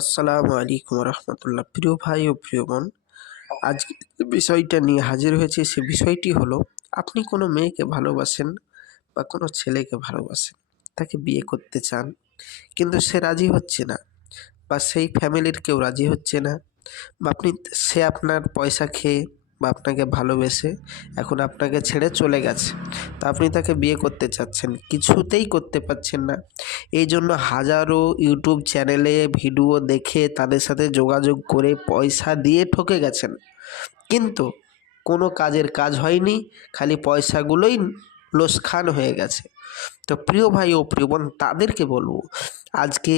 আসসালামু আলাইকুম রহমতুল্লাহ। প্রিয় ভাই ও প্রিয় বোন, আজকে যে বিষয়টা নিয়ে হাজির হয়েছে, সে বিষয়টি হলো, আপনি কোনো মেয়েকে ভালোবাসেন বা কোনো ছেলেকে ভালোবাসেন, তাকে বিয়ে করতে চান, কিন্তু সে রাজি হচ্ছে না, বা সেই ফ্যামিলির কেউ রাজি হচ্ছে না, বা আপনি, সে আপনার পয়সা খেয়ে বা আপনাকে ভালোবেসে এখন আপনাকে ছেড়ে চলে গেছে। তা আপনি তাকে বিয়ে করতে চাচ্ছেন, কিছুতেই করতে পারছেন না। এই জন্য হাজারো ইউটিউব চ্যানেলে ভিডিও দেখে তাদের সাথে যোগাযোগ করে পয়সা দিয়ে ঠকে গেছেন। কিন্তু কোনো কাজের কাজ হয়নি, খালি পয়সাগুলোই লোসখান হয়ে গেছে। তো প্রিয় ভাই ও প্রিয় বোন, তাদেরকে বলব, আজকে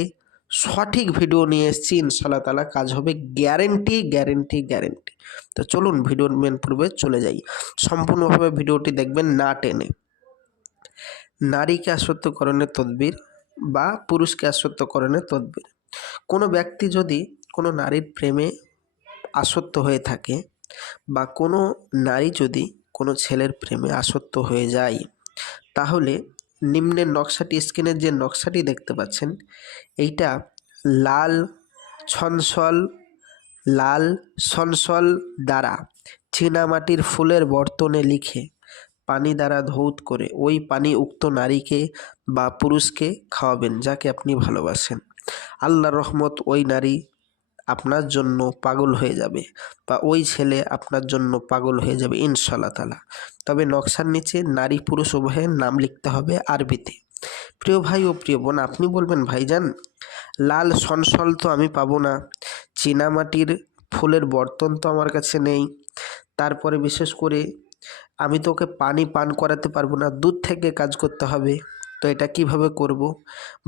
সঠিক ভিডিও নিয়ে এসেছি ইনশাল্লাহ তালা কাজ হবে গ্যারেন্টি গ্যারেন্টি গ্যারেন্টি তো চলুন ভিডিওর মেন পূর্বে চলে যাই। সম্পূর্ণভাবে ভিডিওটি দেখবেন না টেনে। নারীকে আসক্তকরণের তদবির বা পুরুষকে আসক্তকরণের তদবির। কোনো ব্যক্তি যদি কোনো নারীর প্রেমে আসক্ত হয়ে থাকে বা কোনো নারী যদি কোনো ছেলের প্রেমে আসক্ত হয়ে যায়, তাহলে নিম্নের নকশাটি, স্ক্রিনের যে নকশাটি দেখতে পাচ্ছেন, এইটা লাল ছনসল লাল সনসল দ্বারা চীনামাটির ফুলের বর্তনে লিখে পানি দ্বারা ধৌত করে ওই পানি উক্ত নারীকে বা পুরুষকে খাওয়াবেন, যাকে আপনি ভালোবাসেন। আল্লাহর রহমত ওই নারী আপনার জন্য পাগল হয়ে যাবে বা ওই ছেলে আপনার জন্য পাগল হয়ে যাবে ইনশাল্লাহ তালা তবে নকশার নিচে নারী পুরুষ উভয়ের নাম লিখতে হবে আরবিতে। প্রিয় ভাই ও প্রিয় বোন, আপনি বলবেন, ভাইজান, লাল সনসল তো আমি পাবো না। চীনামাটির ফুলের বর্তন তো আমার কাছে নেই। তারপরে বিশেষ করে আমি তো ওকে পানি পান করাতে পারব না। দুধ থেকে কাজ করতে হবে। তো এটা কীভাবে করব?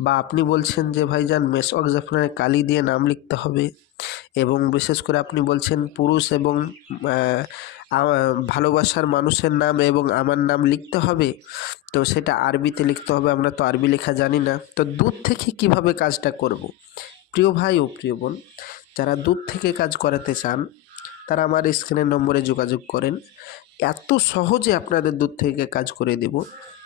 বা আপনি বলছেন যে, ভাইজান মেসক জাফরানের কালি দিয়ে নাম লিখতে হবে। এবং বিশেষ করে আপনি বলছেন, পুরুষ এবং ভালোবাসার মানুষের নাম এবং আমার নাম লিখতে হবে? তো সেটা আরবিতে লিখতে হবে, আমরা তো আরবি লেখা জানি না। তো দূর থেকে কীভাবে কাজটা করব। প্রিয় ভাই ও প্রিয় বোন, যারা দূর থেকে কাজ করাতে চান, তারা আমার স্ক্রিনের নম্বরে যোগাযোগ করেন। এত সহজে আপনাদের দূর থেকে কাজ করে দেব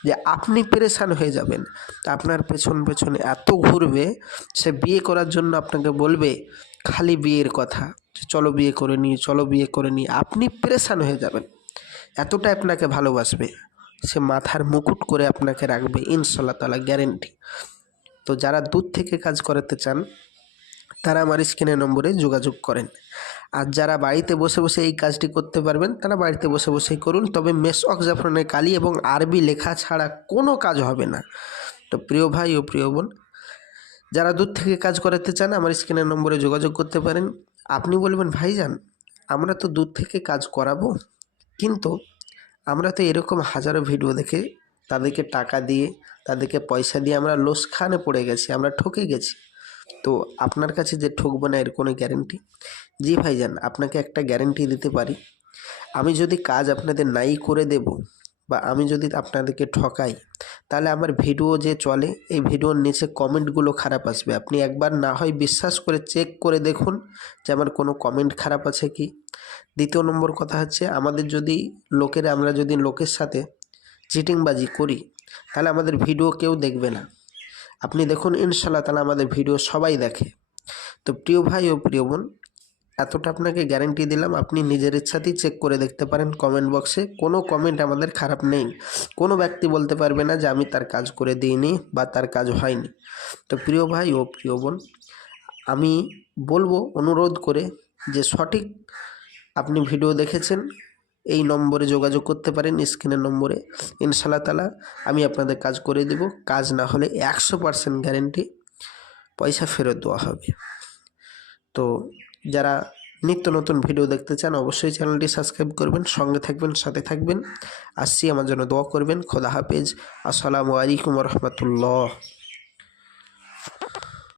যে আপনি পেরেশান হয়ে যাবেন। আপনার পেছন পেছনে এত ঘুরবে, সে বিয়ে করার জন্য আপনাকে বলবে, খালি বিয়ের কথা, চলো বিয়ে করে নিই, চলো বিয়ে করে নিই। আপনি পেরেশান হয়ে যাবেন। এতটা আপনাকে ভালোবাসবে, সে মাথার মুকুট করে আপনাকে রাখবে ইনশাল্লাহ তালা গ্যারেন্টি তো যারা দূর থেকে কাজ করাতে চান, তারা আমার স্ক্রিনের নম্বরে যোগাযোগ করেন। আর যারা বাড়িতে বসে বসে এই কাজটি করতে পারবেন, তারা বাড়িতে বসে বসেই করুন। তবে মেসক জাফরানের কালি এবং আরবি লেখা ছাড়া কোনো কাজ হবে না। তো প্রিয় ভাই ও প্রিয় বোন, যারা দূর থেকে কাজ করাতে চান, আমার স্ক্রিনের নম্বরে যোগাযোগ করতে পারেন। আপনি বলবেন, ভাইজান, আমরা তো দূর থেকে কাজ করাবো, কিন্তু আমরা তো এরকম হাজারো ভিডিও দেখে তাদেরকে টাকা দিয়ে, তাদেরকে পয়সা দিয়ে আমরা লোসখানে পড়ে গেছি, আমরা ঠকে গেছি। তো আপনার কাছে যে ঠকবো না এর কোনো গ্যারেন্টি জি ভাইজান, আপনাকে একটা গ্যারেন্টি দিতে পারি। আমি যদি কাজ আপনাদের নাই করে দেব বা আমি যদি আপনাদেরকে ঠকাই, তাহলে আমার ভিডিও যে চলে, এই ভিডিওর নিচে কমেন্টগুলো খারাপ আসবে। আপনি একবার না হয় বিশ্বাস করে চেক করে দেখুন যে আমার কোনো কমেন্ট খারাপ আছে কি। দ্বিতীয় নম্বর কথা হচ্ছে, আমাদের যদি লোকের, আমরা যদি লোকের সাথে চিটিংবাজি করি, তাহলে আমাদের ভিডিও কেউ দেখবে না। আপনি দেখুন ইনশাল্লাহ তালা আমাদের ভিডিও সবাই দেখে। তো প্রিয় ভাই ও প্রিয় বোন, এতটা আপনাকে গ্যারেন্টি দিলাম, আপনি নিজের ইচ্ছাতেই চেক করে দেখতে পারেন কমেন্ট বক্সে কোনো কমেন্ট আমাদের খারাপ নেই। কোনো ব্যক্তি বলতে পারবে না যে আমি তার কাজ করে দিইনি বা তার কাজ হয়নি। তো প্রিয় ভাই ও প্রিয় বোন, আমি বলব, অনুরোধ করে যে সঠিক আপনি ভিডিও দেখেছেন এই নম্বরে যোগাযোগ করতে পারেন, স্ক্রিনের নম্বরে। ইনশাল্লাহ তালা আমি আপনাদের কাজ করে দেব। কাজ না হলে একশো পারসেন্ট গ্যারেন্টি পয়সা ফেরত দেওয়া হবে। তো যারা নিত্য নতুন ভিডিও দেখতে চান, অবশ্যই চ্যানেলটি সাবস্ক্রাইব করবেন, সঙ্গে থাকবেন, সাথে থাকবেন। আসছি, আমার জন্য দোয়া করবেন। খোদা হাফেজ। আসসালামু আলাইকুম রহমতুল্লাহ।